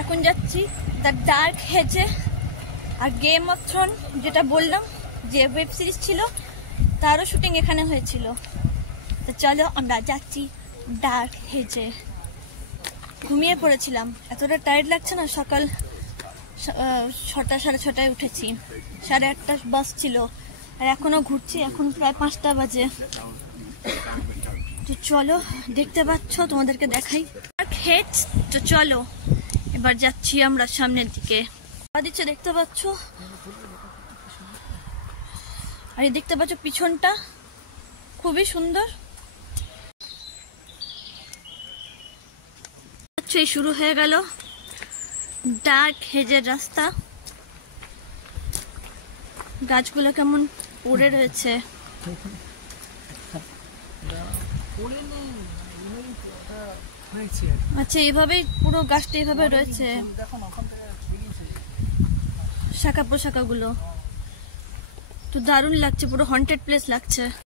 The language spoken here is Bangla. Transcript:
এখন যাচ্ছি দ্য ডার্ক হেজে। আর গেম অফ থ্রোন যেটা বললাম যে ওয়েব সিরিজ ছিল, তারও শুটিং এখানে হয়েছিল। তো চলো আমরা যাচ্ছি ডার্ক হেজে। ঘুমিয়ে পড়েছিলাম, এতটা টায়ার্ড লাগছে না। সকাল 6টা 6:30টায় উঠেছি, 8:30 বাস ছিল, আর এখনো ঘুরছি। এখন প্রায় 5টা বাজে। তো চলো, দেখতে পাচ্ছ, তোমাদেরকে দেখাই ডার্ক হেজ। তো চলো এবার যাচ্ছি আমরা সামনের দিকে। দিচ্ছে দেখতে পাচ্ছ, আর এই দেখতে পাচ্ছ পিছনটা খুবই সুন্দর। এই শুরু হয়ে গেল ডার্ক হেজের রাস্তা। গাছগুলো কেমন পড়ে রয়েছে। আচ্ছা, এইভাবেই পুরো গাছটা এইভাবে রয়েছে, শাখা পোশাকা গুলো। তো দারুণ লাগছে, পুরো হন্টেড প্লেস লাগছে।